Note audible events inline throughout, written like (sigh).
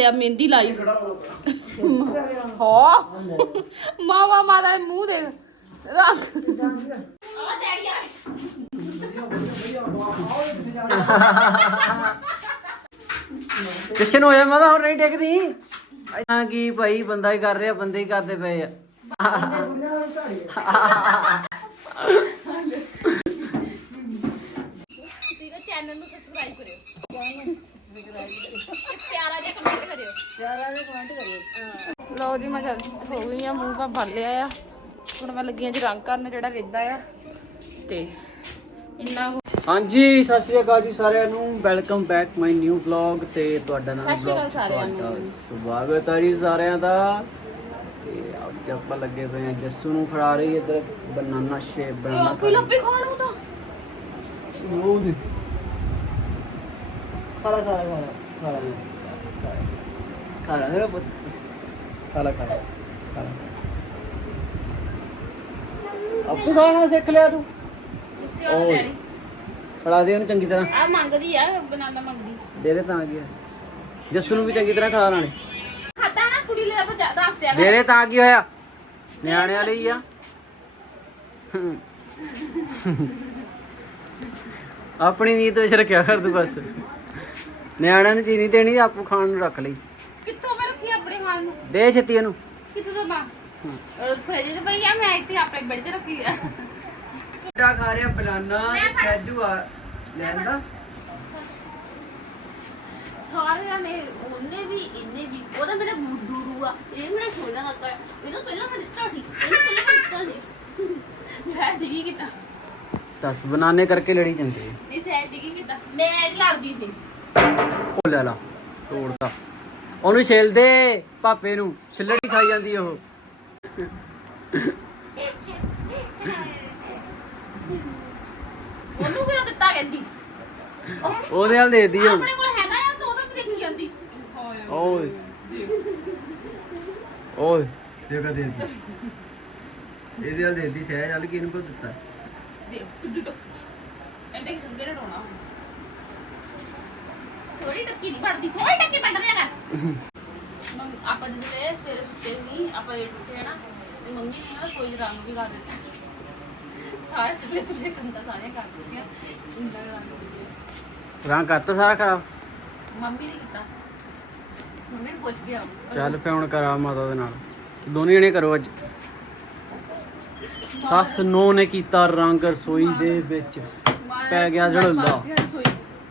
ਲਿਆ ਮਹਿੰਦੀ ਲਾਈ। ਹਾਂ। ਮਾਵਾ ਮਾਦਾ ਦੇ ਮੂੰਹ ਆ ਡੈਡੀ ਆ। ਕਿਸ਼ਨ ਹੋਇਆ ਮੈਂ ਤਾਂ ਹੋਰ ਨਹੀਂ ਟਿਕਦੀ। ਆ ਕੀ ਭਾਈ ਬੰਦਾ ਹੀ ਕਰ ਰਿਹਾ ਬੰਦੇ ਹੀ ਕਰਦੇ ਪਏ ਆ। ਚੈਨਲ ਨੂੰ ਸਬਸਕ੍ਰਾਈਬ ਕਰਿਓ। ਪਿਆਰਾ ਜਿਹਾ ਕਮੈਂਟ ਕਰਿਓ। ਪਿਆਰਾ ਜਿਹਾ ਕਮੈਂਟ ਕਰਿਓ। ਲਓ ਜੀ ਮੈਂ ਚੱਲ ਹੋ ਗਈ ਆ ਮੂੰਹ ਤਾਂ ਭਰ ਲਿਆ ਆ। ਹੁਣ ਮੈਂ ਲੱਗੀ ਆ ਜੀ ਰੰਗ ਕਰਨ ਜਿਹੜਾ ਰਹਿੰਦਾ ਆ। ਤੇ ਇੰਨਾ ਹਾਂਜੀ ਸਤਿ ਸ਼੍ਰੀ ਅਕਾਲ ਜੀ ਸਾਰਿਆਂ ਨੂੰ। Welcome back my new vlog ਤੇ ਤੁਹਾਡਾ ਨਾਮ ਸਤਿ ਸ਼੍ਰੀ ਅਕਾਲ ਸਾਰਿਆਂ ਨੂੰ। ਸਵਾਗਤ ਹੈ ਜੀ ਸਾਰਿਆਂ ਦਾ। ਤੇ ਅੱਜ ਆਪਾਂ ਲੱਗੇ ਪਏ ਆ ਜੱਸੂ ਨੂੰ ਖੜਾ ਰਹੀ ਇੱਧਰ ਬਨਾਨਾ ਸ਼ੇਪ ਬਨਾਨਾ ਕੋਈ ਲੱਭੀ ਖਾਣੂ ਤਾਂ। ਉਹਦੀ ਮੇਰਾ ਪੁੱਤ ਆਪੂ ਖਾਣਾ ਸਿੱਖ ਲਿਆ ਤੂੰ ਓਏ। ਖੜਾ ਦੇ ਉਹਨੂੰ ਚੰਗੀ ਤਰ੍ਹਾਂ ਆ ਮੰਗਦੀ ਆ ਬਨਾਨਾ ਮੰਗਦੀ ਦੇ ਦੇ ਤਾਂ ਆ ਗਿਆ ਜੱਸੂ ਨੂੰ ਵੀ ਚੰਗੀ ਤਰ੍ਹਾਂ ਖਾ ਨਾਲੇ ਖਾਦਾ ਨਾ ਕੁੜੀ ਲੈ ਆਪਾਂ ਦੱਸ ਦਿਆ ਦੇ ਦੇ ਤਾਂ ਕੀ ਹੋਇਆ ਨਿਆਣਿਆਂ ਲਈ ਆ। ਆਪਣੀ ਨੀਤ ਵਿੱਚ ਰੱਖਿਆ ਕਰ ਤੂੰ ਬਸ ਨਿਆਣਿਆਂ ਨੂੰ ਚੀਨੀ ਦੇਣੀ ਤੇ ਆਪੂ ਖਾਣ ਨੂੰ ਰੱਖ ਲਈ। ਕਿੱਥੋਂ ਮੈਂ ਰੱਖੀ ਆਪਣੇ ਖਾਣ ਨੂੰ? ਦੇ ਛੇਤੀ ਇਹਨੂੰ। ਕਿੱਥੋਂ ਤੋਂ ਬਾ ਫ੍ਰਿਜ 'ਚ ਪਈ ਆ ਮੈਂ ਇੱਥੇ ਆਪਣੇ ਬੈਡ 'ਚ ਰੱਖੀ ਆ। ਕਿਹੜਾ ਖਾ ਰਿਹਾ ਬਨਾਨਾ ਸੈਜੂ ਆ। ਲੈਂਦਾ ਸਾਰਿਆਂ ਨੇ ਉਹਨੇ ਵੀ ਇਹਨੇ ਵੀ ਉਹਦਾ ਮੇਰਾ ਡੂਡੂ ਆ। ਇਹ ਮੇਰਾ ਸੋਨਾ ਕਾਕਾ ਹੈ। ਇਹਨੂੰ ਪਹਿਲਾਂ ਮੈਂ ਦਿੱਤਾ ਸੀ। ਇਹਨੂੰ ਪਹਿਲਾਂ ਮੈਂ ਦਿੱਤਾ ਸੀ। ਸਹਿ ਡਿਗੀ ਕੀਤਾ ਦਸ ਬਨਾਨੇ ਕਰਕੇ ਲੜੀ ਜਾਂਦੀ ਹੈ ਨਹੀਂ ਸਹਿ ਡਿਗੀ ਕੀਤਾ ਮੈਂ ਨੀ ਲੜਦੀ ਸੀ। ਉਹ ਲੈ ਲਾ ਤੋੜਤਾ। ਉਹਨੂੰ ਛਿਲ ਦੇ ਪਾਪੇ ਨੂੰ ਛਿੱਲੜੀ ਖਾਈ ਜਾਂਦੀ ਉਹ। ਉਹਨੂੰ ਕਿਉਂ ਦਿੱਤਾ ਕਹਿੰਦੀ? ਉਹ- ਉਹਦੇ ਨਾਲ ਦੇ ਦੀ ਹੁਣ ਆਪਣੇ ਕੋਲ ਹੈਗਾ ਆ ਤਾਂ ਉਹਦਾ ਦੇਖੀ ਜਾਂਦੀ? ਓਏ। ਓਏ। ਦੇਖਾ ਦੇ ਦੀ ਇਹਦੇ ਨਾਲ ਦੇ ਦੀ ਸਹਿਜ ਵਾਲ ਕਿਹਨੂੰ ਕੋ ਦਿੱਤਾ? ਦੇ ਕੁੱਜੂ ਟੋ ਐਂਡੇ ਕਿ ਸੰਗੇ ਰਟਾਉਣਾ ਥੋੜੀ ਟੱਕੀ ਨਹੀਂ ਵੜਦੀ ਥੋੜੀ ਟੱਕੀ ਵੱਢ ਦਿਆ ਕਰ ਮੰਮ ਆਪਾਂ ਜਦੋਂ ਤੇ ਸਵੇਰੇ ਸੁੱਤੇ ਸੀ ਆਪਾਂ ਲੇਟ ਉੱਠੇ ਨਾ ਤੇ ਮੰਮੀ ਨੇ ਨਾ ਕੋਈ ਰੰਗ ਵੀ ਕਰ ਦਿੱਤਾ। ਸਾਰੇ ਚੁੱਲੇ ਚੁੱਲੇ ਕੰਦਾ ਸਾਰੇ ਕਰ ਦਿੱਤੀਆਂ ਇੰਦਾ ਰੰਗ ਦਿੱਤੇ। ਰੰਗ ਕਰਤਾ ਸਾਰਾ ਖਰਾਬ? ਮੰਮੀ ਨੇ ਕੀਤਾ। ਮੰਮੀ ਨੂੰ ਪੁੱਛ ਗਿਆ ਚੱਲ ਫੇ ਹੁਣ ਕਰਾ ਮਾਤਾ ਦੇ ਨਾਲ। ਦੋਨੇ ਜਣੇ ਕਰੋ ਅੱਜ। ਸੱਸ ਨੋ ਨੇ ਕੀਤਾ ਰੰਗ ਰਸੋਈ ਦੇ ਵਿੱਚ। ਪੈ ਗਿਆ ਝੜੋਲਾ।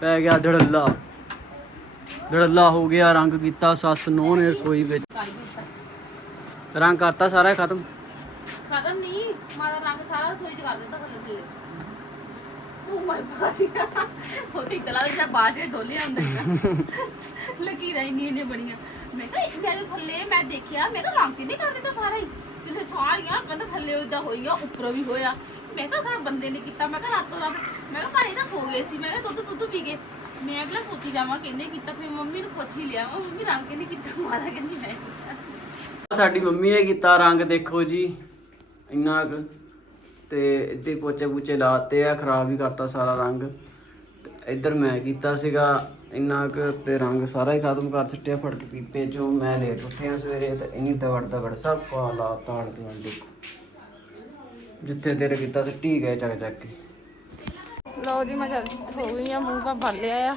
ਪੈ ਗਿਆ ਧੜੱਲਾ ਧੜੱਲਾ ਹੋ ਗਿਆ, ਰੰਗ ਕੀਤਾ, ਸੱਸ ਨੋ ਨੇ ਰਸੋਈ ਵਿੱਚ। ਰੰਗ ਕਰਤਾ ਸਾਰਾ ਖਤਮ? ਖਤਮ ਨਹੀਂ ਮਾਦਾ ਰੰਗ ਸਾਰਾ ਰਸੋਈ ਚ ਕਰ ਦਿੱਤਾ ਥੱਲੇ ਥੱਲੇ। ਤੂੰ ਮੈਂ ਪਾਸਿਆ ਉਹ ਤੇ ਤਲਾ ਜਿਹਾ ਬਾਹਰ ਡੋਲੇ ਆਉਂਦੇ ਲਕੀਰਾਂ ਹੀ ਨਹੀਂ ਨੇ ਬਣੀਆਂ। ਮੈਂ ਕਿਹਾ ਇਸ ਮੈਂ ਥੱਲੇ ਮੈਂ ਦੇਖਿਆ, ਮੈਂ ਕਿਹਾ ਰੰਗ ਕਿੰਨੇ ਕਰ ਦਿੱਤਾ ਸਾਰਾ ਹੀ? ਕਿਤੇ ਸਾਰੀਆਂ ਕਹਿੰਦਾ ਥੱਲੇ ਉਦਾਂ ਹੋਈਆਂ, ਉੱਪਰੋਂ ਵੀ ਹੋਇਆ। ਮੈਂ ਕਿਹਾ ਘਰ ਬੰਦੇ ਨੇ ਕੀਤਾ, ਮੈਂ ਕਿਹਾ ਰਾਤੋਂ ਰਾਤ, ਮੈਂ ਕਿਹਾ ਘਰੇ ਤਾਂ ਸੋ ਗਏ ਸੀ, ਮੈਂ ਕਿਹਾ ਦੁੱਧ ਦੁੱਧ ਪੀ ਗਏ। ਮੈਂ ਪਹਿਲਾਂ ਸੋਚੀ ਜਾਵਾਂ ਕਿੰਨੇ ਕੀਤਾ, ਫਿਰ ਮੰਮੀ ਨੂੰ ਪੁੱਛ ਹੀ ਲਿਆ। ਮੈਂ ਮੰਮੀ ਰੰਗ ਕਿੰਨੇ ਕੀਤਾ, ਮਾਤਾ ਕਹਿੰਦੀ ਮੈਂ ਕੀਤਾ? ਸਾਡੀ ਮੰਮੀ ਨੇ ਕੀਤਾ ਰੰਗ, ਦੇਖੋ ਜੀ। ਇੰਨਾ ਕੁ। ਤੇ ਇੱਥੇ ਪੋਚੇ ਪੂਚੇ ਲਾਤੇ ਆ, ਖਰਾਬ ਹੀ ਕਰਤਾ ਸਾਰਾ ਰੰਗ। ਤੇ ਇੱਧਰ ਮੈਂ ਕੀਤਾ ਸੀਗਾ, ਇੰਨਾ ਕੁ ਤੇ ਰੰਗ ਸਾਰਾ ਹੀ ਖਤਮ ਕਰ ਦਿੱਤਿਆ ਫੜ ਪੀਪੇ ਚੋਂ। ਮੈਂ ਲੇਟ ਉੱਠਿਆ ਸਵੇਰੇ ਤੇ ਇੰਨੀ ਦਵੜ ਦਵੜ ਸਭ ਪਾ ਲਾ ਤਾੜ ਤਾੜ ਦੇਖੋ। ਜਿੱਥੇ ਤੇਰੇ ਕੀਤਾ ਸੀ ਠੀਕ ਚੱਕ ਚੱਕ ਕੇ। ਲਓ ਜੀ, ਮੈਂ ਚੱਲ ਹੋ ਗਈ ਆ, ਮੂੰਹ ਤਾਂ ਭਰ ਲਿਆ ਆ।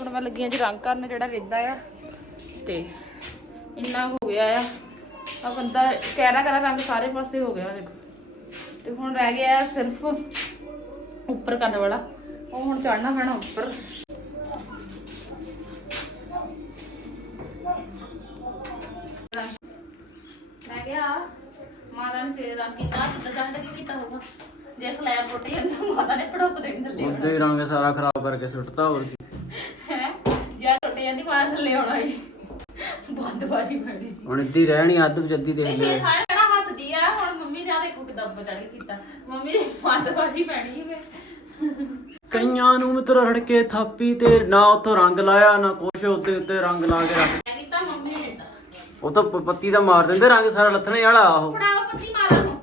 ਹੁਣ ਮੈਂ ਲੱਗੀ ਆ ਜੀ ਰੰਗ ਕਰਨ, ਜਿਹੜਾ ਰਹਿੰਦਾ ਆ। ਤੇ ਇੰਨਾ ਹੋ ਗਿਆ ਆ। ਆ ਬੰਦਾ ਕਹਿਰਾ ਕਰਾ ਰੰਗ ਸਾਰੇ ਪਾਸੇ ਹੋ ਗਿਆ, ਦੇਖੋ। ਤੇ ਹੁਣ ਰਹਿ ਗਿਆ ਆ ਸਿਰਫ ਉੱਪਰ ਕਰਨ ਵਾਲਾ। ਉਹ ਹੁਣ ਚੜਨਾ ਪੈਣਾ ਉੱਪਰ। ਰਹਿ ਗਿਆ। ਮਾਤਾ ਨੇ ਸਵੇਰੇ ਰੰਗ ਕੀਤਾ ਕਿੱਦਾਂ ਚਾਹੁੰਦਾ ਕੀ ਕੀਤਾ ਹੋਊਗਾ? ਜੇ ਸਲੈਬ ਟੁੱਟ ਜਾਂਦਾ ਮਾਤਾ ਨੇ ਪੜੋਕ ਦੇਣੀ ਥੱਲੇ ਉਦੋਂ ਹੀ ਰੰਗ ਸਾਰਾ ਖਰਾਬ ਕਰਕੇ ਸੁੱਟਤਾ ਹੋਰ ਕੀ। ਹੈ? ਜੇ ਟੁੱਟ ਜਾਂਦੀ ਮਾਤਾ ਥੱਲੇ ਆਉਣਾ ਹੀ ਬੰਦ ਬਾਜੀ ਫੜੀ ਸੀ। ਹੁਣ ਇੱਦੀ ਰਹਿਣੀ ਅੱਧ ਵਿੱਚ ਅੱਧੀ ਤੇ ਦੇਖ ਫੇਰ ਲੈ ਸਾਰੇ ਜਣਾ ਹੱਸਦੀ ਆ। ਹੁਣ ਮੰਮੀ ਨੇ ਆ ਦੇਖੋ ਕਿਦਾਂ ਬਚੜ ਕੀਤਾ। ਮੰਮੀ ਨੇ ਬੰਦ ਬਾਜੀ ਪੈਣੀ ਫੇ ਕਈਆਂ ਨੂੰ ਮਿੱਤਰ ਰੜ ਕੇ ਥਾਪੀ ਤੇ ਨਾ ਉਤੋਂ ਰੰਗ ਲਾਇਆ ਨਾ ਕੁਛ ਉੱਤੇ ਉੱਤੇ ਰੰਗ ਲਾ ਕੇ ਰੱਖ ਮੈਂ ਕੀਤਾ ਮੰਮੀ ਨੇ ਕੀਤਾ ਉਹ ਤਾਂ ਪ- ਪੱਤੀ ਦਾ ਮਾਰ ਦਿੰਦੇ ਰੰਗ ਸਾਰਾ ਲੱਥਣੇ ਵਾਲਾ ਉਹ। ਫੜਾਓ ਪੱਤੀ ਮਾਰਾ ਨੂੰ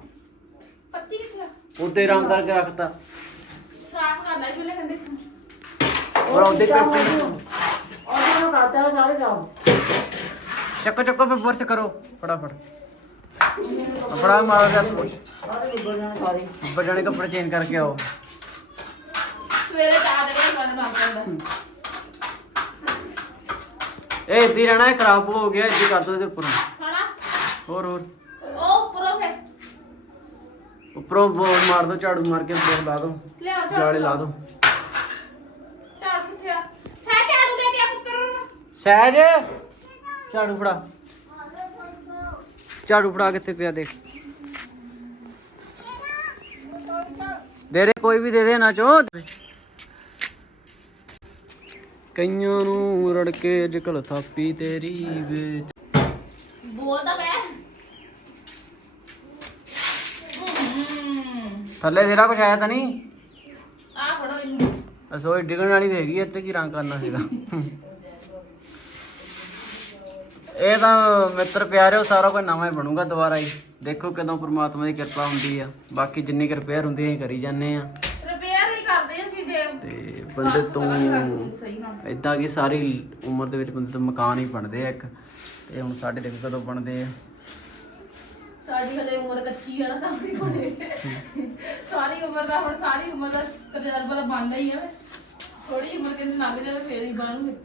ਪੱਤੀ ਕਿੱਥੇ ਆ? ਉੱਤੇ ਰੰਗ ਕਰਕੇ ਰੱਖਤਾ। ਸਾਫ਼ ਕਰਦਾ ਪਹਿਲੇ ਕਹਿੰਦੇ ਔਰ ਉਹਦੇ ਪੇਪਰ ਨੂੰ। ਕਰਤਾ ਸਾਰੇ ਸਾਬ ਚੱਕੋ ਚੱਕੋ ਬੁਰਸ਼ ਕਰੋ। ਫਟਾਫਟ। ਫੜਾ ਮਾਰ ਦੇ ਬੁਰਸ਼ ਸਾਰੇ। ਨਿਕਲ ਜਾਣੇ ਸਾਰੇ ਬਜਾਣੇ ਕੱਪੜੇ ਚੇਂਜ ਕਰਕੇ ਆਓ। ਸਵੇਰੇ ਚਾਹ ਦੇ ਕੇ ਰੰਗ ਰੰਗ ਕਰਦਾ ਇਹ ਇੱਦੀ ਰਹਿਣਾ ਇਹ ਖਰਾਬ ਹੋ ਗਿਆ ਇੱਦੀ ਕਰ ਦੋ ਇਹਦੇ ਉੱਪਰੋਂ। ਹੋਰ ਹੋਰ। ਉੱਪਰੋਂ ਬੋਰਡ ਮਾਰ ਦੋ ਝਾੜੂ ਮਾਰ ਕੇ ਬੋਰਡ ਲਾ ਦੋ। ਲਿਆ ਜਾਲੇ ਲਾ ਦੋ। ਝਾੜੂ ਕਿੱਥੇ ਆ? ਸਹਿ ਝਾੜੂ ਲੈ ਕੇ ਆ ਪੁੱਤਰ। ਸਹਿਜ ਝਾੜੂ ਫੜਾ। ਝਾੜੂ ਫੜਾ ਕਿੱਥੇ ਪਿਆ ਦੇਖ। ਦੇ ਦੇ ਕੋਈ ਵੀ ਦੇ ਦੇ ਨਾ ਚੋ। ਕਈਆਂ ਨੂੰ ਰੜ ਕੇ ਅੱਜ ਕੱਲ ਥਾਪੀ ਤੇਰੀ ਵੇਚ। ਬੋਲਦਾ ਮੈਂ। ਥੱਲੇ ਤੇਰਾ ਕੁਛ ਆਇਆ ਤਾਂ ਨਹੀਂ? ਆ ਫੜੋ ਇਹਨੂੰ। ਅਸੋਈ ਡਿਗਣ ਵਾਲੀ ਤੇ ਹੈਗੀ ਇੱਥੇ ਕੀ ਰੰਗ ਕਰਨਾ ਸੀਗਾ? ਇਹ ਤਾਂ ਮਿੱਤਰ ਪਿਆਰਿਓ ਸਾਰਾ ਕੁਝ ਨਵਾਂ ਹੀ ਬਣੂਗਾ ਦੁਬਾਰਾ ਹੀ। ਦੇਖੋ ਕਦੋਂ ਪ੍ਰਮਾਤਮਾ ਦੀ ਕਿਰਪਾ ਹੁੰਦੀ ਆ। ਬਾਕੀ ਜਿੰਨੀ ਕੁ ਰਿਪੇਅਰ ਹੁੰਦੀ ਹੈ ਕਰੀ ਜਾਂਦੇ ਆ। ਰਿਪੇਅਰ ਹੀ ਕਰਦੇ ਅਸੀਂ ਜੇ। ਤੇ ਬੰਦੇ ਤੋਂ ਇਦਾਂ ਕਿ ਸਾਰੀ ਉਮਰ ਦੇ ਵਿੱਚ ਬੰਦੇ ਤੋਂ ਮਕਾਨ ਹੀ ਬਣਦੇ ਆ ਇੱਕ। ਤੇ ਹੁਣ ਸਾਡੇ ਦੇਖੋ ਕਦੋਂ ਬਣਦੇ ਆ। ਸਾਡੀ ਹਲੇ ਉਮਰ ਕੱਚੀ ਆ ਨਾ ਤਾਂ ਵੀ ਸਾਰੀ ਉਮਰ ਦਾ ਹੁਣ ਸਾਰੀ ਉਮਰ ਦਾ ਤਜਰਬਾ ਬਣਦਾ ਹੀ ਆ ਥੋੜੀ ਉਮਰ ਕਿੰਨੀ ਲੰਘ ਜਾਵੇ ਫੇਰ ਹੀ ਬਣੂਗੇ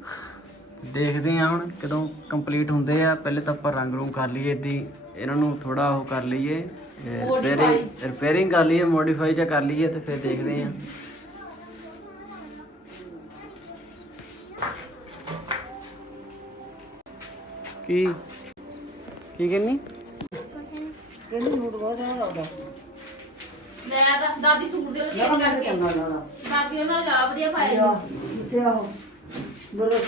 ਦੇਖਦੇ ਆ ਹੁਣ ਕਦੋਂ ਕੰਪਲੀਟ ਹੁੰਦੇ ਆ। ਪਹਿਲੇ ਤਾਂ ਆਪਾਂ ਰੰਗ ਰੂਮ ਕਰ ਲਈਏ ਇਦੀ ਇਹਨਾਂ ਨੂੰ ਥੋੜਾ ਉਹ ਕਰ ਲਈਏ। ਰਿਪੇਅਰਿੰਗ ਰਿਪੇਅਰਿੰਗ ਕਰ ਲਈਏ ਮੋਡੀਫਾਈ ਜਾਂ ਕਰ ਲਈਏ ਤੇ ਫਿਰ ਦੇਖਦੇ ਆ। ਕੀ? ਕੀ ਕਹਿੰਨੀ? ਕਹਿੰਦੀ ਮੂਡ ਬਹੁਤ ਹੈ ਉਹਦਾ? ਲੈ ਦਾ ਦਾਦੀ ਸੂਟ ਦੇ ਵਿੱਚ ਚੇਂਜ ਕਰਕੇ ਚੰਗਾ ਲੱਗਦਾ ਦਾਦੀ ਉਹਨਾਂ ਨਾਲ ਜ਼ਿਆਦਾ ਵਧੀਆ ਪਾਇਆ ਆ ਇੱਥੇ ਆਓ ਬਰੋ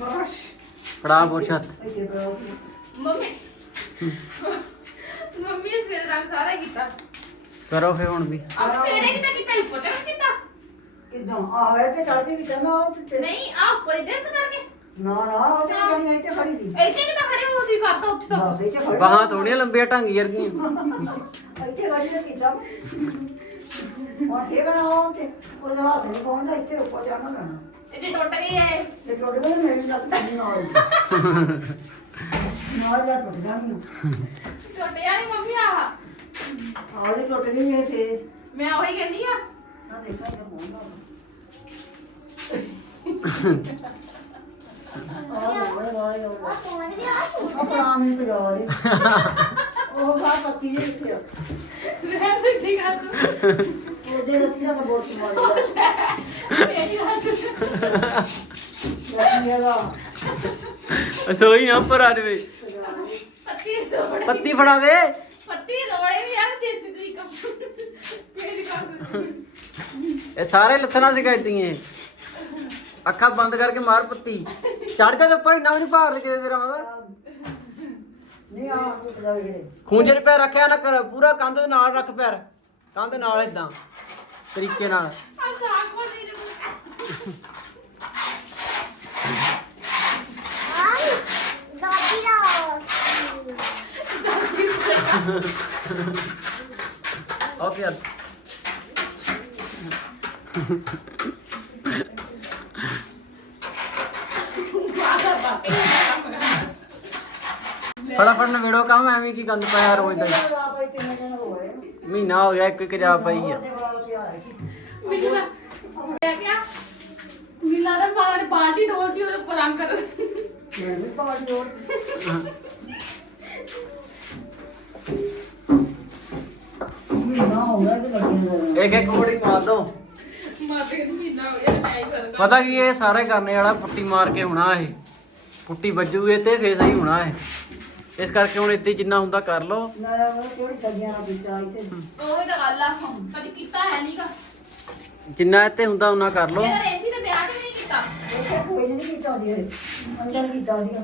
ਬਰਸ਼। ਬੁਰਸ਼ ਹੱਥ। ਇੱਥੇ ਬਰੋ ਮੰਮੀ। ਮੰਮੀ ਨੇ ਸਵੇਰੇ ਰੰਗ ਸਾਰਾ ਹੀ ਕੀਤਾ। ਕਰੋ ਫੇ ਹੁਣ ਵੀ। ਆਪ ਸਵੇਰੇ ਕਿਤਾ ਕੀਤਾ? ਹੀ ਉੱਪਰ ਚੜ੍ਹ ਕੀਤਾ? ਇਦਾਂ ਆਵੇ ਤੇ ਚੜ੍ਹਦੀ ਵੀ ਤਾਂ ਨਾ ਉਹ ਤੇ ਨਹੀਂ ਆ ਉੱਪਰ ਇਹਦੇ ਤੇ ਚੜ ਕੇ ਨਾ ਨਾ ਉਹ ਤੇ ਖੜੀ ਇੱਥੇ ਖੜੀ ਸੀ। ਇੱਥੇ ਕਿਤਾ ਖੜੇ ਤੁਸੀਂ ਕਰਦਾ ਉੱਥੇ ਤੱਕ ਬਸ ਇੱਥੇ ਖੜੀ ਬਾਹਾਂ ਥੋੜੀਆਂ ਲੰਬੀਆਂ ਢੰਗੀ ਵਰਗੀਆਂ ਇੱਥੇ ਖੜੀ ਨੇ ਕੀਤਾ ਉਹ ਠੀਕ ਨਾ ਉਹ ਤੇ ਉਹਦਾ ਹੱਥ ਨਹੀਂ ਪਹੁੰਚਦਾ ਇੱਥੇ ਉੱਪਰ ਚੜਨਾ ਪੈਣਾ। ਇਹਦੇ ਟੁੱਟ ਗਈ ਐ ਤੇ ਟੁੱਟ ਗਏ ਮੇਰੀ ਲੱਤ ਨਹੀਂ ਨਾਲ ਨਾਲ ਜਾ ਟੁੱਟ ਜਾਣੀ ਆ। ਟੁੱਟਿਆ ਨਹੀਂ ਮੰਮੀ ਆਹ। ਆਲੇ ਟੁੱਟ ਗਈ ਇਹ ਤੇ। ਮੈਂ ਉਹੀ ਕਹਿੰਦੀ ਆ। ਨਾ ਦੇਖਾਂ ਇਹ ਹੋਊਗਾ ਆਹ ਬੜੇ ਵਾਲੇ ਉਹ ਪਲਾਨ ਨਹੀਂ ਕਰਾ ਰਹੇ ਉਹ ਬਾਹਰ ਪੱਤੀ ਜਿਹੀ ਇੱਥੇ ਆ ਰਹਿਣ ਦੇ ਠੀਕ ਆ ਅੱਖਾਂ ਬੰਦ ਕਰਕੇ ਮਾਰ ਪੱਤੀ। ਚੜ ਜਾ ਤੇ ਉੱਪਰ ਇੰਨਾ ਵੀ ਨਹੀਂ ਭਾਰ ਕੇ ਤੇਰਾ ਮਤਲਬ ਨਹੀਂ ਆ ਟੁੱਟ ਜਾਵੇ ਕਿਤੇ ਖੂੰਜੇ 'ਚ ਪੈਰ ਰੱਖਿਆ ਨਾ ਕਰ ਪੂਰਾ ਕੰਧ ਦੇ ਨਾਲ ਰੱਖ ਪੈਰ। ਕੰਧ ਨਾਲ ਇਦਾਂ ਤਰੀਕੇ ਨਾਲ। ਦੇ ਓਕੇ ਯਾਰ ਬਾਹਰ ਬਾਕੀ ਕੰਮ ਕਰਨਾ ਫਟਾਫਟ ਨਵੇੜੋ ਕੰਮ ਐਵੇਂ ਕੀ ਗੰਦ ਪਿਆ ਰੋਜ਼ ਦਾ ਹੀ। ਮਹੀਨਾ ਹੋ ਗਿਆ ਇੱਕ ਇੱਕ ਜਾ ਪਈ ਆ। ਉਹਦੇ ਕੋਲ ਕੀ ਆ ਮੈਨੂੰ ਲੱਗ ਮੈਂ ਕਿਹਾ ਮਿਲਾ ਦਾ ਮਾਰ ਬਾਲਟੀ ਡੋਲਦੀ ਉਹਦੇ ਉੱਪਰ ਰੰਗ ਕਰ। ਕਿਹੜੀ ਵੀ ਪਾਣੀ ਹੋਰ ਮਹੀਨਾ ਹੋ ਗਿਆ ਤੇ ਲੱਗੀ ਹੋਇਆ ਇੱਕ ਇੱਕ ਕੋੜੀ ਮਾਰ ਦੋ। ਮਾਤੇ ਨੂੰ ਮਹੀਨਾ ਹੋ ਗਿਆ ਤੇ ਮੈਂ ਹੀ ਕਰ ਪਤਾ ਕੀ ਇਹ ਸਾਰੇ ਕਰਨੇ ਵਾਲਾ ਪੁੱਟੀ ਮਾਰ ਕੇ ਹੋਣਾ ਇਹ। ਪੁੱਟੀ ਵੱਜੂਗੇ ਤੇ ਫੇਰ ਸਹੀ ਹੋਣਾ ਇਹ। ਇਸ ਕਰਕੇ ਹੁਣ ਇੱਥੇ ਜਿੰਨਾ ਹੁੰਦਾ ਕਰ ਲਓ। ਮੈਂ ਉਹ ਥੋੜੀ ਸਬਜ਼ੀਆਂ ਨਾਲ ਪੀਤਾ ਇੱਥੇ? ਉਹੀ ਤਾਂ ਗੱਲ ਆ ਕਦੀ ਕੀਤਾ ਹੈ ਨਹੀਂਗਾ ਜਿੰਨਾ ਇੱਥੇ ਹੁੰਦਾ ਉਹਨਾਂ ਕਰ ਲਓ। ਇਹ ਤਾਂ ਰੇਂਦੀ ਤੇ ਵਿਆਹ 'ਚ ਵੀ ਨਹੀਂ ਕੀਤਾ। ਇੱਥੇ ਕੋਈ ਨਹੀਂ ਕੀਤਾ ਉਹਦੀ ਇਹ। ਅੰਦਰ ਕੀਤਾ ਉਹਦੀ।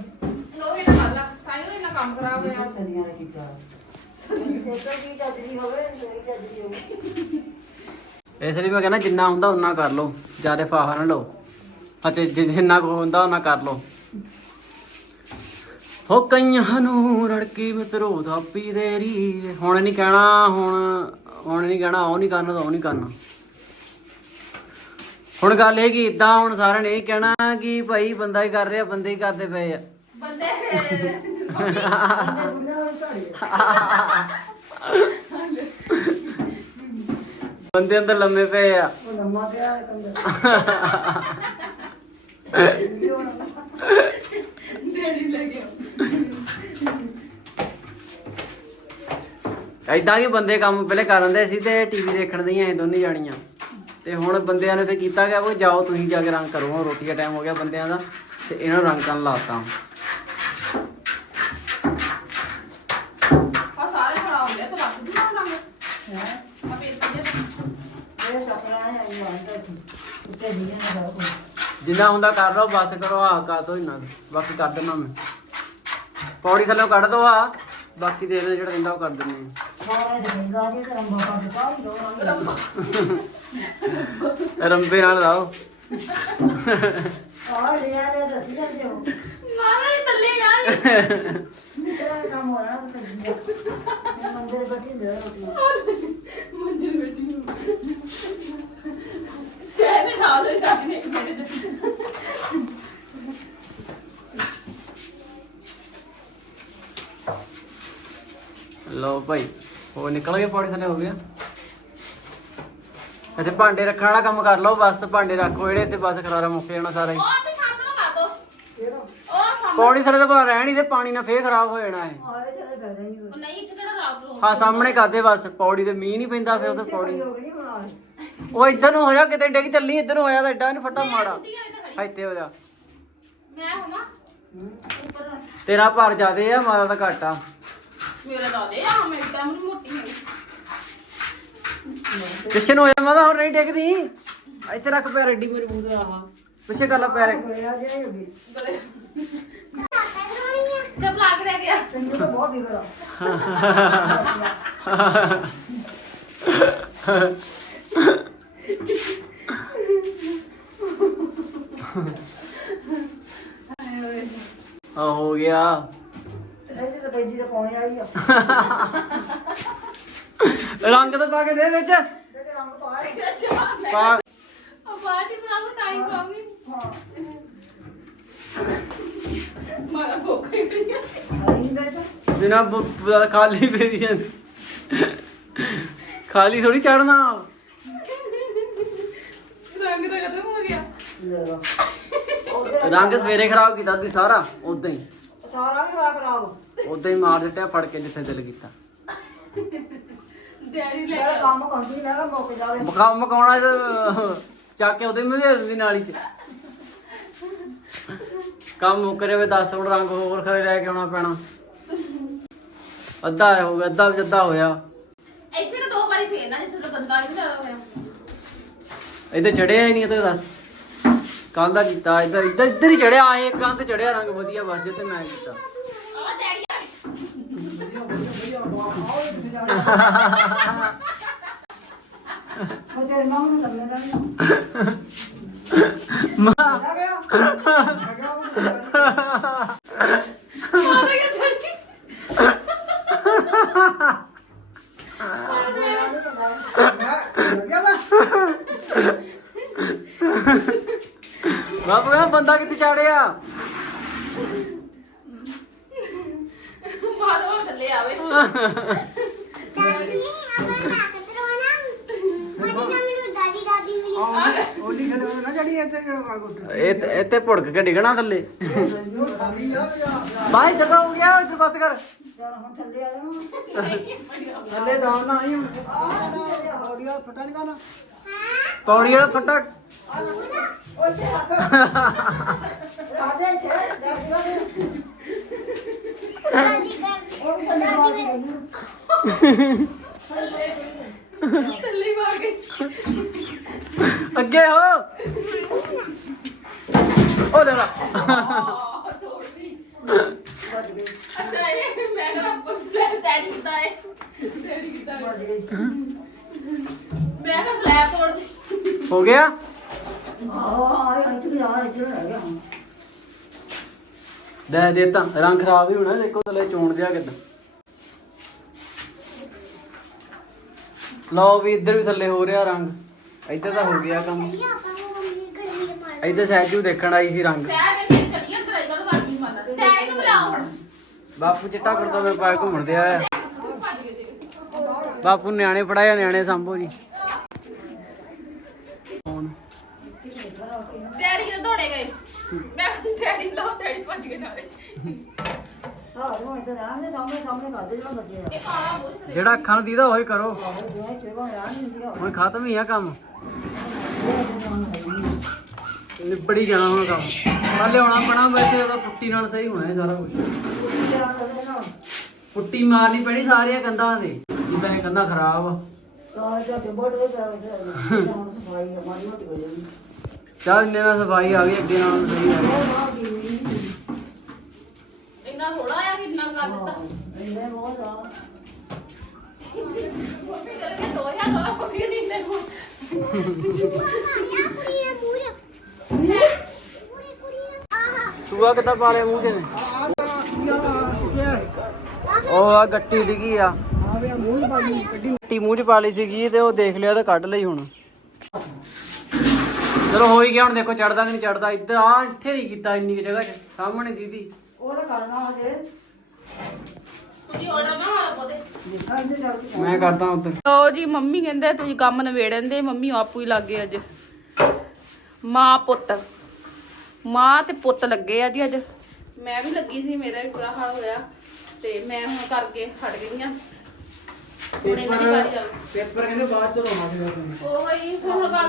ਉਹੀ ਤਾਂ ਗੱਲ ਆ ਤਾਂ ਹੀ ਇੰਨਾ ਕੰਮ ਖਰਾਬ ਹੋਇਆ। ਸਬਜ਼ੀਆਂ ਨਾਲ ਕੀਤਾ। ਦੇਖੋ ਕੀ ਚੱਜਦੀ ਹੋਵੇ ਨਹੀਂ ਚੱਜਦੀ ਹੋਵੇ। ਇਸ ਲਈ ਮੈਂ ਕਹਿੰਦਾ ਜਿੰਨਾ ਹੁੰਦਾ ਉਹਨਾਂ ਕਰ ਲਓ ਜ਼ਿਆਦਾ ਫਾਹਾ ਨਾ ਲਓ। ਅਤੇ ਜਿ- ਜਿੰਨਾ ਕੋ ਹੁੰਦਾ ਉਹਨਾਂ ਕਰ ਲਓ। ਹੋ ਕਈਆਂ ਨੂੰ ਰੜਕੀ ਮਿੱਤਰੋ ਥਾਪੀ ਤੇਰੀ ਹੁਣ ਨਹੀਂ ਕਹਿਣਾ ਹੁਣ ਹੁਣ ਨਹੀਂ ਕਹਿਣਾ ਉਹ ਨਹੀਂ ਕਰਨਾ ਤਾਂ ਉਹ ਨਹੀਂ ਕਰਨਾ। ਹੁਣ ਗੱਲ ਇਹ ਕਿ ਇਦਾਂ ਹੁਣ ਸਾਰਿਆਂ ਨੇ ਇਹ ਕਹਿਣਾ ਕਿ ਭਾਈ ਬੰਦਾ ਹੀ ਕਰ ਰਿਹਾ ਬੰਦੇ ਹੀ ਕਰਦੇ ਪਏ ਆ। ਬੰਦੇ ਅੰਦਰ ਲੰਮੇ ਪਏ ਆ। ਉਹ ਲੰਮਾ ਪਿਆ ਹੈ (laughs) ਡੈਡੀ ਲੱਗਿਆ ਐਦਾਂ ਕਿ ਬੰਦੇ ਕੰਮ ਪਹਿਲੇ ਕਰਨ ਦੇ ਸੀ ਤੇ ਟੀਵੀ ਦੇਖਣ ਦੀਆਂ ਇਹ ਦੋਨੇ ਜਾਣੀਆਂ। ਤੇ ਹੁਣ ਬੰਦਿਆਂ ਨੇ ਫੇ ਕੀਤਾ ਗਿਆ ਉਹ ਜਾਓ ਤੁਸੀਂ ਜਾ ਕੇ ਰੰਗ ਕਰੋ ਹੁਣ ਰੋਟੀ ਦਾ ਟਾਈਮ ਹੋ ਗਿਆ ਬੰਦਿਆਂ ਦਾ ਤੇ ਇਹਨਾਂ ਨੂੰ ਰੰਗ ਕਰਨ ਲਾਤਾ। ਆ ਸਾਰੇ ਖਰਾਬ ਹੋ ਗਏ ਤਾਂ ਰੱਖ ਦਿਓ ਰੰਗ। ਹੈ? ਆ ਪੇਜ ਇਹ ਚੱਕਣਾ ਹੈ ਇਹ ਆਂਦਾ ਸੀ ਉੱਤੇ ਦੀਆਂ ਨਾ ਜਿੰਨਾ ਹੁੰਦਾ ਕਰ ਲਓ ਬਸ ਕਰੋ ਆ ਕਰ ਦੋ ਇਹਨਾਂ ਬਾਕੀ ਕਰ ਦੇਣਾ ਮੈਂ। ਪੌੜੀ ਥੱਲੇ ਕੱਢ ਦੋ ਆ ਬਾਕੀ ਦੇ ਦੇ ਜਿਹੜਾ ਰਹਿੰਦਾ ਉਹ ਕਰ ਦਿੰਦੇ ਆ। ਸਾਰੇ ਦੇ ਦੇ ਰੰਬਾ ਪਾ ਕੇ ਪਾਈ ਦੋ ਰੰਬੇ ਨਾਲ ਲਾਓ। ਆ ਲਿਆ ਲੈ ਦੱਸੀ ਜਾਂਦੇ ਹੋ ਮਾਰੇ ਥੱਲੇ ਯਾਰ ਤੇਰਾ ਕੰਮ ਹੋਣਾ ਤੇ ਮੰਦਰ ਬੈਠੀ ਦੇ ਰੋਟੀ ਮੰਜਰ ਬੈਠੀ ਹੂੰ ਤੇ ਖਾ ਲੋ ਜਾਨੇ ਮੇਰੇ ਤੇ ਲਓ ਭਾਈ ਉਹ ਨਿਕਲ ਗਏ ਪੌੜੀ ਥੱਲੇ ਹੋ ਗਿਆ। ਅੱਛਾ ਭਾਂਡੇ ਰੱਖਣ ਵਾਲਾ ਕੰਮ ਕਰ ਲਓ ਬਸ ਭਾਂਡੇ ਰੱਖੋ ਜਿਹੜੇ ਤੇ ਬਸ ਖਲਾਰਾ ਮੁੱਕ ਜਾਣਾ ਸਾਰਾ ਹੀ। ਉਹ ਆਪੇ ਸਾਹਮਣੇ ਲਾ ਦੋ। ਕਿਹੜਾ? ਉਹ ਸਾਹਮਣੇ। ਪੌੜੀ ਥੱਲੇ ਤਾਂ ਭਾਵੇਂ ਰਹਿਣ ਹੀ ਦੇ ਪਾਣੀ ਨਾਲ ਫੇਰ ਖਰਾਬ ਹੋ ਜਾਣਾ ਹੈ ਆਏ ਚਲੇ ਬੈਠੇ ਨਹੀਂ ਉਹ ਨਹੀਂ ਇੱਥੇ ਕਿਹੜਾ ਰਾਗ ਰੋ ਹਾਂ ਸਾਹਮਣੇ ਕਰਦੇ ਬਸ ਪੌੜੀ ਤੇ ਮੀਂਹ ਨਹੀਂ ਪੈਂਦਾ ਫਿਰ ਉਹਦੇ ਪੌੜੀ। ਹੋ ਗਈ ਹੁਣ ਆ। ਉਹ ਇੱਧਰ ਨੂੰ ਹੋ ਜਾ ਕਿਤੇ ਡਿੱਗ ਚੱਲੀ ਇੱਧਰ ਨੂੰ ਹੋਇਆ ਤਾਂ ਐਡਾ ਨੀ ਫੱਟਾ ਮਾੜਾ ਹਾਂ, ਇੱਥੇ ਹੋ ਜਾ। ਮੈਂ ਹੋਵਾਂ? ਉੱਪਰ ਹੁਣ। ਤੇਰਾ ਭਾਰ ਜ਼ਿਆਦੇ ਆ ਮਾਦਾ ਤਾਂ ਘੱਟ ਆ। ਮੇਰਾ ਦਾਦੇ ਆ ਮੈਂ ਇੱਕਦਮ ਨੀ ਮੋਟੀ ਹੈ ਪਿੱਛੇ ਨੂੰ ਹੋ ਜਾ ਮਾਦਾ ਹੋਰ ਨਹੀਂ ਡਿੱਗਦੀ। ਇੱਥੇ ਰੱਖ ਪੈਰ ਐਡੀ ਮਜ਼ਬੂਤ ਆ ਆਹ। ਪਿੱਛੇ ਕਰ ਲੈ ਪੈਰ। ਗਿਆ ਜੇ ਹੋ ਗਈ ਜਬ ਲੱਗ ਰਹਿ ਗਿਆ। ਤੈਨੂੰ ਤਾਂ ਬਹੁਤ ਬਿਗੜਾ ਆ। (laughs) (laughs) (laughs) ਰੰਗ ਤਾਂ ਪਾ ਕੇ ਦੇ ਵਿੱਚ। ਪਾ। ਉਹ ਬਾਅਦ ਹੀ ਬਣਾ ਤਾਂ ਹੀ ਪਾਉਂਗੀ ਮਾਰਾ ਭੁੱਖ ਹੀ ਨਹੀਂ ਹੈ ਬ- ਖਾਲੀ ਫੇਰੀ ਜਾਂਦੀ। ਖਾਲੀ ਥੋੜੀ ਚੜਨਾ ਰੰਗ ਤਾਂ ਖਤਮ ਹੋ ਗਿਆ ਰੰਗ ਸਵੇਰੇ ਖਰਾਬ ਕੀਤਾ ਦੀ ਸਾਰਾ ਉਦਾਂ ਹੀ। ਸਾਰਾ ਹੀ ਵਾ ਖਰਾਬ। ਉਦਾਂ ਹੀ ਮਾਰ ਦਿੱਟਿਆ ਫੜ ਕੇ ਜਿੱਥੇ ਦਿਲ ਕੀਤਾ। ਡੈਡੀ ਲੈ ਮੇਰਾ ਕੰਮ ਕਰਦੀ ਮੈਂ ਕਿਹਾ ਮੁੱਕ ਜਾਵੇ। ਮਕਾ ਮਕਾਉਣਾ ਚੱਕ ਕੇ ਉਹਦੇ ਮਧੇਰ ਦੀ ਨਾਲੀ ਚ। ਕੰਮ ਮੁੱਕ ਰਿਹਾ 10 ਹੁਣ ਰੰਗ ਹੋਰ ਖਰੇ ਲੈ ਕੇ ਆਉਣਾ ਪੈਣਾ। ਅੱਧਾ ਹੋ ਗਿਆ ਅੱਧਾ ਜੱਦਾ ਹੋਇਆ। ਇੱਥੇ ਤਾਂ ਦੋ ਵਾਰੀ ਫੇਰਨਾ ਜਿੱਥੇ ਤੋਂ ਗੰਦਾ ਨਹੀਂ ਜ਼ਿਆਦਾ ਹੋਇਆ। ਇੱਧਰ ਚੜਿਆ ਹੀ ਨਹੀਂ ਤੇ ਦੱਸ। ਕੱਲ ਦਾ ਕੀਤਾ ਇੱਧਰ ਇੱਧਰ ਇੱਧਰ ਹੀ ਚੜਿਆ ਆਏ ਕੰਧ ਚੜਿਆ ਰੰਗ ਵਧੀਆ ਬਸ ਜਿੱਤੇ ਮੈਂ ਕੀਤਾ। ਆ ਡੈਡੀ ਉਹ ਤੇਰੇ ਮਾਂ ਨੂੰ ਕਰਨੇ ਦਾ ਆ ਗਿਆ ਆ ਗਿਆ ਮਾਰਾ ਕੇ ਛੱਡੀ ਬਾਪੂ ਕਹਿੰਦਾ ਬੰਦਾ ਕਿੱਥੇ ਚਾੜਿਆ? ਮਾਰਾ ਉਹ ਥੱਲੇ ਆਵੇ ਦਾਦੀ ਆਪਣੇ ਨਾਕ ਤੇ ਰੋਣਾ ਮੈਂ ਤਾਂ ਮੈਨੂੰ ਦਾਦੀ ਦਾਦੀ ਮਿਲੀ ਉਹਦੀ ਖਲੇ ਨਾ ਜੜੀ ਇੱਥੇ ਇਹ ਤੇ- ਇੱਥੇ ਭੁੜਕ ਕੇ ਡਿਗਣਾ ਥੱਲੇ। ਬਾਈ ਜਗਾ ਹੋ ਗਿਆ ਇੱਧਰ ਬਸ ਕਰ। ਥੱਲੇ ਆ ਜਾਣਾ ਥੱਲੇ ਦਾਮ ਨਾ ਆਈ ਆਡੀਓ ਫਟਾ ਨਹੀਂ ਕਰਨਾ ਪੌੜੀ ਵਾਲਾ ਫੱਟਾ। ਇੱਥੇ ਥੱਲੇ ਮਾਰ ਕੇ ਥੱਲੇ ਮਾਰ ਕੇ ਅੱਗੇ ਹੋ। ਉਹ ਡਰਾ ਆਹ ਅੱਛਾ ਇਹ ਮੈਂ ਕਰਾਂ ਡੈਡੀ ਕੀਤਾ ਹੈ ਡੈਡੀ ਕੀਤਾ ਹੈ। ਮੈਂ ਕਿਹਾ ਸਲੈਬ ਤੋੜਦੀ ਹੋ ਗਿਆ ਦੇ ਦੇ ਤਾਂ ਰੰਗ ਖਰਾਬ ਹੀ ਹੋਣਾ, ਦੇਖੋ ਥੱਲੇ ਚੋਣ ਦਿਆ ਕਿਦਾਂ। ਲਓ ਵੀ ਇੱਧਰ ਵੀ ਥੱਲੇ ਹੋ ਰਿਹਾ ਰੰਗ, ਇੱਧਰ ਤਾਂ ਹੋ ਗਿਆ ਕੰਮ। ਇੱਧਰ ਸਹਿਜੂ ਦੇਖਣ ਆਈ ਸੀ ਰੰਗ। ਬਾਪੂ ਚਿੱਟਾ ਕੁੜਤਾ ਮੈਂ ਪਾ ਕੇ ਘੁੰਮਣ ਦਿਆ ਆ ਭੱਜ ਗਏ ਜੀ। ਬਾਪੂ ਨਿਆਣੇ ਪੜਾਇਆ ਨਿਆਣੇ ਸੰਭੋ ਜੀ। ਹੁਣ। ਡੈਡੀ ਕਿਤੇ ਦੌੜੇ ਗਏ। ਮੈਂ ਕਿਹਾ ਡੈਡੀ ਲਓ ਡੈਡੀ ਭੱਜ ਗਏ ਨਾਲੇ। ਹਾਂ ਉਹ ਇੱਧਰ ਆਣੇ ਸਾਹਮਣੇ ਸਾਹਮਣੇ ਕਰਦੇ ਜਿਹੜਾ ਇਹ ਕਾਲਾ ਅੱਖਾਂ ਨੂੰ ਦੀਦਾ ਉਹੀ ਕਰੋ। ਹੁਣ ਖਤਮ ਹੀ ਆ ਕੰਮ। ਨਿਬੜੀ ਜਾਣਾ ਹੁਣ ਕੰਮ। ਪਰ ਲਿਆਉਣਾ ਪਣਾ ਵੈਸੇ ਉਹਦਾ ਪੁੱਟੀ ਨਾਲ ਸਹੀ ਹੋਣਾ ਇਹ ਸਾਰਾ ਕੁਝ ਪੁੱਟੀ ਮਾਰਨੀ ਪੈਣੀ ਸਾਰੀਆਂ ਕੰਧਾਂ ਤੇ। ਜਿੱਦਾਂ ਇਹ ਕੰਧਾਂ ਖਰਾਬ ਆ। ਸਾਰਾ ਦੇ ਹੋ ਚੱਲ ਇੰਨੇ ਨਾਲ ਸਫ਼ਾਈ ਆ ਗਈ ਅੱਗੇ ਨਾਲ ਸਹੀ ਆ ਗਈ। ਉਹ ਦੀ ਇੰਨਾ ਥੋੜਾ ਆ ਕਿੰਨਾ ਕਰ ਦਿੱਤਾ? ਇੰਨੇ ਬਹੁਤ ਆ। ਮੰਮੀ ਕਹਿੰਦੇ ਮੈਂ ਦੋ ਹੋ ਗਈ ਨਹੀਂ ਕੁੜੀ ਨੇ ਮੂਰੇ ਕੁੜੀ ਕੁੜੀ ਨੇ ਆਹਾ ਸੂਆ ਕਿੱਦਾਂ ਪਾ ਲਿਆ ਮੂੰਹ 'ਚ? ਉਹ ਆ ਗੱਟੀ ਡਿੱਗੀ ਆ। ਮੂੰਹ ਗੱਟੀ ਮੂੰਹ 'ਚ ਪਾ ਲਈ ਸੀਗੀ ਤੇ ਉਹ ਦੇਖ ਲਿਆ ਤੇ ਕੱਢ ਲਈ ਹੁਣ। ਚਲੋ ਹੋ ਹੀ ਗਿਆ ਹੁਣ ਦੇਖੋ, ਚੜਦਾ ਕਿ ਨਹੀਂ ਚੜਦਾ। ਇੱਧਰ ਆ ਇੱਥੇ ਨਹੀਂ ਕੀਤਾ ਇੰਨੀ ਜਗ੍ਹਾ 'ਚ, ਸਾਹਮਣੇ ਦੀਦੀ। ਉਹ ਤਾਂ ਕਰਨਾ ਹਜੇ ਤੁਸੀਂ ਆਰਡਰ ਨਾ ਮਾਰੋ ਬੋਦੇ ਮੈਂ ਕਰਦਾ ਉੱਧਰ। ਲੋ ਜੀ, ਮੰਮੀ ਕਹਿੰਦੇ ਤੁਸੀਂ ਕੰਮ ਨਵੇੜਨ ਦੇ, ਮੰਮੀ ਆਪੂ ਹੀ ਲੱਗੇ ਅੱਜ। ਮਾਂ ਪੁੱਤ। ਮਾਂ ਤੇ ਪੁੱਤ ਲੱਗੇ ਆ ਜੀ ਅੱਜ। ਮੈਂ ਵੀ ਲੱਗੀ ਸੀ ਮੇਰਾ ਵੀ ਬੁਰਾ ਹਾਲ ਹੋਇਆ। ਤੇ ਮੈਂ ਹੁਣ ਕਰਕੇ ਹਟ ਗਈ ਆ। ਹੁਣ ਇਹਨਾਂ ਦੀ ਵਾਰੀ ਆ ਪੇਪਰ ਕਹਿੰਦੇ ਬਾਅਦ ਚ ਲਾਉਣਾ ਤੁਸੀਂ। ਉਹ ਹੀ ਹੁਣ ਗੱਲ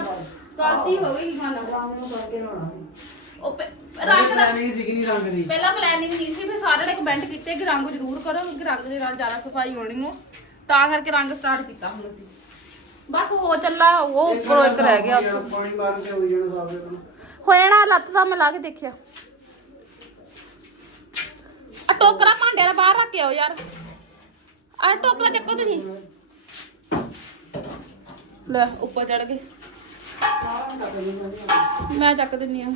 ਗਲਤੀ ਹੋ ਗਈ ਖਾਣਾ ਰਾਮ ਨੂੰ ਕਰਕੇ ਲਾਉਣਾ ਸੀ। ਉਹ ਪ- ਰੰਗ ਦਾ ਨਹੀਂ ਸੀਗੀ ਨਹੀਂ ਰੰਗ ਦੀ। ਪਹਿਲਾਂ ਪਲੈਨਿੰਗ ਨਹੀਂ ਸੀ ਫਿਰ ਸਾਰਿਆਂ ਨੇ ਕਮੈਂਟ ਕੀਤੇ ਕਿ ਰੰਗ ਜ਼ਰੂਰ ਕਰੋ ਕਿ ਰੰਗ ਦੇ ਨਾਲ ਜ਼ਿਆਦਾ ਸਫ਼ਾਈ ਹੋਣੀ ਹੋ ਤਾਂ ਕਰਕੇ ਰੰਗ ਸਟਾਰਟ ਕੀਤਾ ਹੁਣ ਅਸੀਂ। ਬਸ ਹੋ ਚੱਲਾ ਉਹ ਉੱਪਰੋਂ ਇੱਕ ਰਹਿ ਗਿਆ ਉੱਤੋਂ। ਪਾਣੀ ਮਾਰ ਕੇ ਹੋਈ ਜਾਣਾ ਸਾਫ਼ ਕਰਨਾ ਹੋ ਜਾਣਾ ਲੱਤ ਦਾ ਮੈਂ ਲਾ ਕੇ ਦੇਖਿਆ। ਆ ਟੋਕਰਾ ਭਾਂਡਿਆਂ ਦਾ ਬਾਹਰ ਰੱਖ ਕੇ ਆਓ ਯਾਰ। ਆ ਟੋਕਰਾ ਚੱਕੋ ਤੁਸੀਂ। ਲੈ ਉੱਪਰ ਚੜ ਗਏ। ਮੈਂ ਚੱਕ ਦਿੰਨੀ ਆ।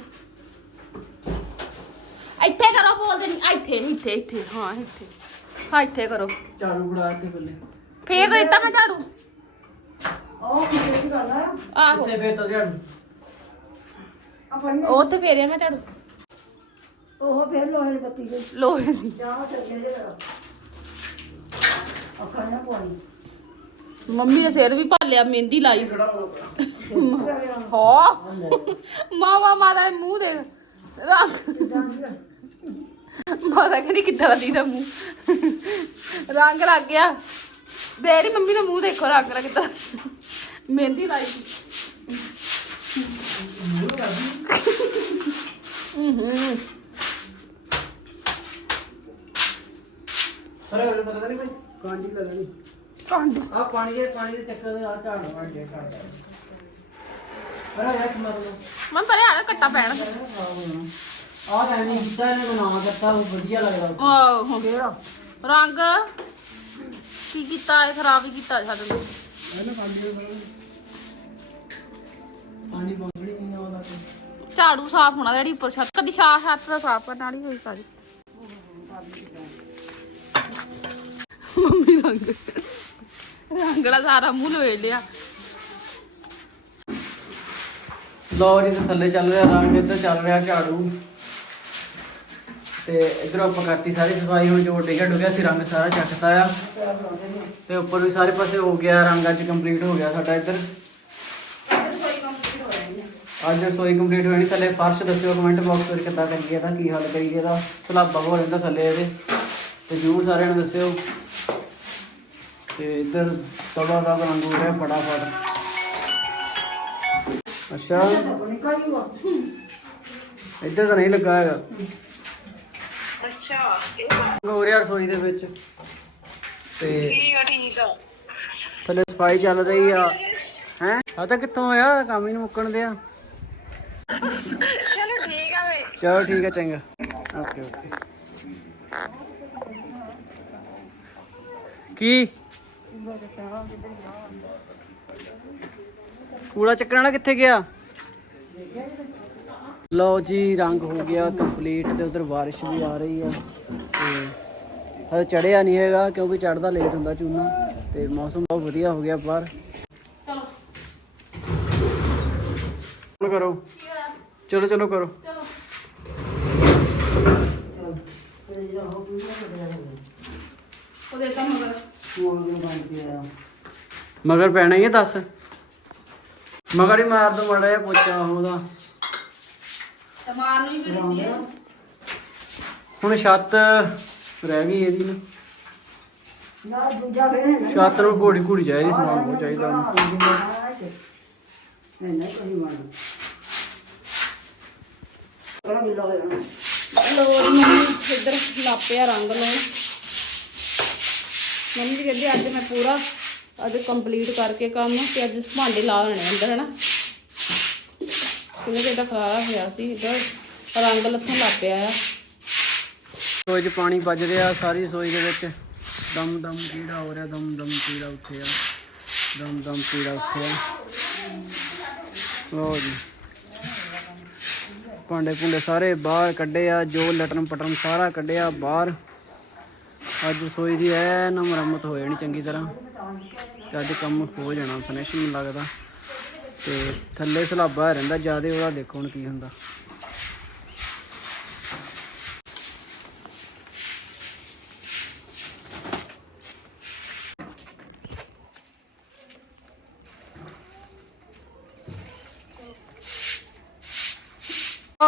ਇੱਥੇ ਕਰੋ ਬੋਲਦੇ ਨਹੀਂ ਆ। ਇੱਥੇ ਇੱਥੇ ਇੱਥੇ। ਹਾਂ ਇੱਥੇ। ਹਾਂ ਇੱਥੇ ਕਰੋ। ਝਾੜੂ ਫੜਾ ਇੱਥੇ ਬੱਲੇ ਫੇਰ ਦਿੱਤਾ ਮੈਂ ਝਾੜੂ। ਉਹ ਆ? ਆਹੋ। ਫੇਰ ਤਾਂ ਝਾੜੂ ਆਪਣੀ ਉਹ ਤੇ ਫੇਰਿਆ ਮੈਂ ਝਾੜੂ। ਉਹ ਫੇਰ ਲੋਹੇ ਦੀ ਬੱਤੀ ਗਈ ਲੋਹੇ ਦੀ। ਚਾਹ ਚੱਕੇ ਜੇ ਕਰੋ। ਅੱਖਾਂ ਨਾ ਪਾਣੀ। ਮੰਮੀ ਦੇ ਸਿਰ ਵੀ ਭਾਲਿਆ ਮਹਿੰਦੀ ਲਾਈ। ਹਾਂ। ਮਾਵਾ ਮਾਦਾ ਦੇ ਮੂੰਹ ਦੇ ਰੰਗ ਮਾਦਾ ਕਹਿੰਦੀ ਕਿੱਦਾਂ ਦਾ ਦੀਦਾ ਮੂੰਹ। ਰੰਗ ਲੱਗ ਗਿਆ। ਦੇਰੀ ਮੰਮੀ ਦਾ ਮੂੰਹ ਦੇਖੋ ਰੰਗ ਦਾ ਕਿੱਦਾਂ ਮਹਿੰਦੀ ਲਾਈ ਸੀ ਹੂੰ ਅਰੇ ਉਹ ਤਾਂ ਨਹੀਂ ਭਾਈ ਕਾਂਜੀ ਲੱਗਣੀ ਕੰਡ ਆ ਪਾਣੀ ਦੇ ਪਾਣੀ ਦੇ ਚੱਕਰ ਦੇ ਨਾਲ ਝਾੜੂ ਮਾਰ ਕੇ ਝਾੜ ਅਰੇ ਯਾਰ ਮਾਰ ਲਓ ਮੈਂ ਪਰੇ ਆਣਾ ਕੱਟਾ ਪੈਣ ਆ ਤਾਂ ਨਹੀਂ ਕੀਤਾ ਇਹਨੇ ਕੋ ਨਾਮ ਕਰਤਾ ਉਹ ਵਧੀਆ ਲੱਗਦਾ ਆਹੋ ਰੰਗ ਕੀ ਕੀਤਾ ਇਹ ਖਰਾਬ ਹੀ ਕੀਤਾ ਸਾਡੇ ਨੂੰ ਪਾਣੀ ਕਿੰਨਾ ਝਾੜੂ ਸਾਫ਼ ਹੋਣਾ ਜਿਹੜੀ ਉੱਪਰ ਛੱਤ ਕਦੀ ਛਾਤ ਛੱਤ ਦਾ ਸਾਫ਼ ਕਰਨ ਵਾਲੀ ਹੋਈ ਸਾਰੀ। ਮੰਮੀ ਰੰਗ ਰੰਗੜਾ ਸਾਰਾ ਮੂੰਹ ਲਵੇੜ ਲਿਆ। ਲੋ ਜੀ ਤੇ ਥੱਲੇ ਚੱਲ ਰਿਹਾ ਰੰਗ ਇੱਧਰ ਚੱਲ ਰਿਹਾ ਝਾੜੂ। ਤੇ ਇਧਰੋਂ ਆਪਾਂ ਕਰਤੀ ਸਾਰੀ ਸਫ਼ਾਈ ਹੁਣ ਜੋ ਡਿੱਗਿਆ ਡੁੱਗਿਆ ਸੀ ਰੰਗ ਸਾਰਾ ਚੱਕਤਾ ਆ। ਤੇ ਉੱਪਰ ਵੀ ਸਾਰੇ ਪਾਸੇ ਹੋ ਗਿਆ ਰੰਗ ਅੱਜ ਕੰਪਲੀਟ ਹੋ ਗਿਆ ਸਾਡਾ ਇੱਧਰ। ਅੱਜ ਰਸੋਈ ਕੰਪਲੀਟ ਹੋਣੀ ਥੱਲੇ ਫਰਸ਼ ਦੱਸਿਓ ਕਮੈਂਟ ਬਾਕਸ ਵਿੱਚ ਕਿੱਦਾਂ ਕਰੀਏ ਇਹਦਾ, ਕੀ ਹੱਲ ਕਰੀਏ ਇਹਦਾ। ਸਲਾਬਾ ਹੋ ਜਾਂਦਾ ਥੱਲੇ ਇਹਦੇ। ਤੇ ਜਰੂਰ ਸਾਰਿਆਂ ਨੂੰ ਦੱਸਿਓ। ਤੇ ਇੱਧਰ ਤਵਾ ਦਾ ਰੰਗ ਹੋ ਰਿਹਾ ਫਟਾਫਟ। ਅੱਛਾ। ਇੱਧਰ ਤਾਂ ਨਹੀਂ ਲੱਗਾ ਹੈਗਾ। ਅੱਛਾ। ਹੋ ਰਿਹਾ ਰਸੋਈ ਦੇ ਵਿੱਚ। ਤੇ ਠੀਕ ਆ ਠੀਕ ਆ ਥੱਲੇ ਸਫ਼ਾਈ ਚੱਲ ਰਹੀ ਆ। ਹੈ? ਆ ਤਾਂ ਕਿੱਥੋਂ ਹੋਇਆ ਕੰਮ ਹੀ ਨੀ ਮੁੱਕਣ ਦਿਆ। ਚਲੋ ਠੀਕ ਆ ਵੇ ਚਲੋ ਠੀਕ ਆ ਚੰਗਾ। Okay okay. ਕੀ? ਕੂੜਾ ਚੱਕਣ ਵਾਲਾ ਕਿੱਥੇ ਗਿਆ? ਲਓ ਜੀ ਰੰਗ ਹੋ ਗਿਆ ਕੰਪਲੀਟ ਤੇ ਉਧਰ ਬਾਰਿਸ਼ ਵੀ ਆ ਰਹੀ ਆ। ਤੇ ਹਜੇ ਚੜਿਆ ਨਹੀਂ ਹੈਗਾ ਕਿਉਂਕਿ ਚੜਦਾ ਲੇਟ ਹੁੰਦਾ ਚੂਨਾ। ਤੇ ਮੌਸਮ ਬਹੁਤ ਵਧੀਆ ਹੋ ਗਿਆ ਬਾਹਰ। ਚਲੋ। ਕਰੋ। ਚਲੋ ਚਲੋ ਕਰੋ। ਚਲੋ ਚਲ ਤੇ ਜਿਹੜਾ ਹੋ ਗਿਆ ਉਹ ਉਹਦੇ ਤਾਂ ਮਗਰ ਪੈਣਾ ਹੀ ਹੈ ਦੱਸ। ਮਗਰ ਹੀ ਮਾਰ ਦੋ ਮੜਾ ਜਿਹਾ ਪੋਚਾ ਉਹਦਾ। ਤੇ ਮਾਰ ਨੂੰ ਹੀ ਕਿਹੜੀ ਸੀ? ਇਹ? ਹੁਣ ਛੱਤ ਰਹਿ ਗਈ ਇਹਦੀ ਨਾ। ਛੱਤ ਨੂੰ ਘੋੜੀ ਘੋੜੀ ਚਾਹੀਦੀ ਸਮਾਨ ਬਹੁਤ ਚਾਹੀਦਾ ਉਹਨੂੰ। ਨਹੀਂ ਨਹੀਂ ਕੋਈ ਮਾਰ ਕੜਾ ਗਿੱਲਾ ਹੋ ਜਾਣਾ ਲੋ ਜੀ ਮੰਮੀ ਇੱਧਰ ਲਾਪਿਆ ਰੰਗ ਲਾਉਣ ਮੰਮੀ ਜੀ ਕਹਿੰਦੇ ਅੱਜ ਮੈਂ ਪੂਰਾ ਅੱਜ ਕੰਪਲੀਟ ਕਰਕੇ ਕੰਮ ਤੇ ਅੱਜ ਭਾਂਡੇ ਲਾ ਲੈਣੇ ਅੰਦਰ ਹਨਾ? ਖਲਾਰਾ ਹੋਇਆ ਸੀ ਇੱਧਰ ਰੰਗ ਲੱਥਣ ਲੱਗ ਪਿਆ ਆ। ਰਸੋਈ 'ਚ ਪਾਣੀ ਵੱਜ ਰਿਹਾ ਸਾਰੀ ਰਸੋਈ ਦੇ ਵਿੱਚ ਦਮ ਦਮ ਕੀੜਾ ਹੋ ਰਿਹਾ ਦਮ ਦਮ ਕੀੜਾ ਉੱਠਿਆ। ਦਮ ਦਮ ਕੀੜਾ ਉੱਠਿਆ। ਲੋ ਜੀ। ਭਾਂਡੇ ਭੁੰਡੇ ਸਾਰੇ ਬਾਹਰ ਕੱਢੇ ਆ, ਜੋ ਲਟਣ ਪਟਣ ਸਾਰਾ ਕੱਢਿਆ ਬਾਹਰ। ਅੱਜ ਰਸੋਈ ਦੀ ਐ ਨਾ ਮੁਰੰਮਤ ਹੋ ਜਾਣੀ ਚੰਗੀ ਤਰ੍ਹਾਂ। ਤੇ ਅੱਜ ਕੰਮ ਹੋ ਜਾਣਾ ਫਿਨਿਸ਼ ਮੈਨੂੰ ਲੱਗਦਾ। ਤੇ ਥੱਲੇ ਸਲਾਬਾ ਰਹਿੰਦਾ ਜ਼ਿਆਦਾ, ਉਹਦਾ ਦੇਖੋ ਹੁਣ ਕੀ ਹੁੰਦਾ।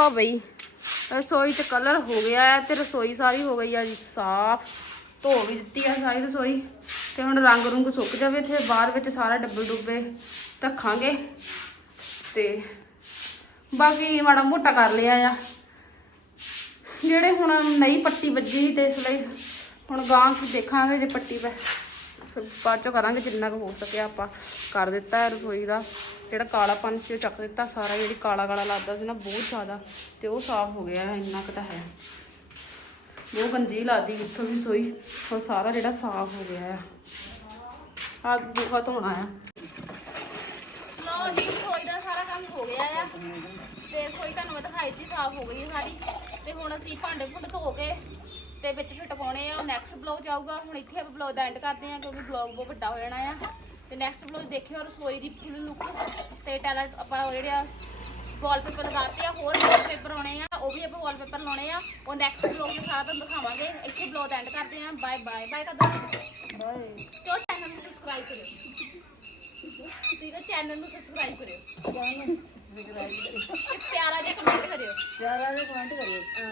ਆ ਬਈ। ਰਸੋਈ ਚ ਕਲਰ ਹੋ ਗਿਆ ਹੈ ਤੇ ਰਸੋਈ ਸਾਰੀ ਹੋ ਗਈ ਆ ਜੀ ਸਾਫ਼। ਧੋ ਵੀ ਦਿੱਤੀ ਆ ਸਾਰੀ ਰਸੋਈ। ਤੇ ਹੁਣ ਰੰਗ ਰੁੰਗ ਸੁੱਕ ਜਾਵੇ ਤੇ ਬਾਅਦ ਵਿੱਚ ਸਾਰਾ ਡੱਬੇ ਡੁੱਬੇ ਰੱਖਾਂਗੇ। ਤੇ ਬਾਕੀ ਮਾੜਾ ਮੋਟਾ ਕਰ ਲਿਆ ਆ। ਜਿਹੜੇ ਹੁਣ ਨਹੀਂ ਪੱਟੀ ਵੱਜੀ ਤੇ ਇਸ ਲਈ ਹੁਣ ਗਾਂ ਕੀ ਦੇਖਾਂਗੇ ਜੇ ਪੱਟੀ ਪੈ ਫਿਰ ਬਾਅਦ ਚੋਂ ਕਰਾਂਗੇ, ਜਿੰਨਾ ਕੁ ਹੋ ਸਕਿਆ ਆਪਾਂ ਕਰ ਦਿੱਤਾ ਹੈ ਰਸੋਈ ਦਾ। ਜਿਹੜਾ ਕਾਲਾਪਨ ਸੀ ਉਹ ਚੱਕ ਦਿੱਤਾ, ਸਾਰਾ ਜਿਹੜੀ ਕਾਲਾ ਕਾਲਾ ਲੱਗਦਾ ਸੀ ਨਾ, ਬਹੁਤ ਜ਼ਿਆਦਾ। ਤੇ ਉਹ ਸਾਫ਼ ਹੋ ਗਿਆ ਹੈ, ਇੰਨਾ ਕੁ ਤਾਂ ਹੈ। ਬਹੁਤ ਗੰਦੀ ਲੱਗਦੀ ਇੱਥੋਂ ਵੀ ਰਸੋਈ। ਹੁਣ ਸਾਰਾ ਜਿਹੜਾ ਸਾਫ਼ ਹੋ ਗਿਆ ਆ ਆ ਬੂਹਾ ਧੋਣਾ ਆ। ਲੋ ਜੀ, ਰਸੋਈ ਦਾ ਸਾਰਾ ਕੰਮ ਹੋ ਗਿਆ ਆ। ਤੇ ਰਸੋਈ ਤੁਹਾਨੂੰ ਮੈਂ ਦਿਖਾਈ ਸੀ ਸਾਫ਼ ਹੋ ਗਈ ਸਾਰੀ। ਤੇ ਹੁਣ ਅਸੀਂ ਭਾਂਡੇ ਭੁੰਡੇ ਧੋ ਕੇ ਤੇ ਵਿੱਚ ਫਿੱਟ ਪਾਉਣੇ ਆ ਨੈਕਸਟ ਬਲੌਗ ਜਾਊਗਾ। ਹੁਣ ਇੱਥੇ ਆਪਾਂ ਬਲੌਗ ਦਾ ਐਂਡ ਕਰਦੇ ਆ ਕਿਉਂਕਿ ਬਲੌਗ ਬਹੁਤ ਵੱਡਾ ਹੋ ਜਾਣਾ ਆ। ਤੇ ਨੈਕਸਟ ਬਲੌਗ ਦੇਖਿਓ ਰਸੋਈ ਦੀ ਫੁੱਲ ਲੁੱਕ ਤੇ ਟੈਲੈਂਟ ਆਪਾਂ ਜਿਹੜੇ ਆ ਵਾਲਪੇਪਰ ਲਗਾਤੇ ਆ ਹੋਰ ਵਾਲਪੇਪਰ ਆਉਣੇ ਆ ਉਹ ਵੀ ਆਪਾਂ ਵਾਲਪੇਪਰ ਲਾਉਣੇ ਆ। ਉਹ ਨੈਕਸਟ ਬਲੌਗ ਦੇ ਸਾਰਾ ਤੁਹਾਨੂੰ ਦਿਖਾਵਾਂਗੇ। ਇੱਥੇ ਬਲੌਗ ਦਾ ਐਂਡ ਕਰਦੇ ਆ। ਬਾਏ ਬਾਏ ਬਾਏ ਕਰਦਾ ਬਾਏ ਕਿਉਂ ਚੈਨਲ ਨੂੰ ਸਬਸਕ੍ਰਾਈਬ ਕਰਿਓ? ਹੈ ਚੈਨਲ ਨੂੰ ਸਬਸਕ੍ਰਾਈਬ ਕਰਿਓ। ਤੇ ਪਿਆਰਾ ਜਿਹਾ ਕਮੈਂਟ ਕਰਿਓ। ਪਿਆਰਾ ਜਿਹਾ ਕਮੈਂਟ ਕਰਿਓ। ਹਾਂ।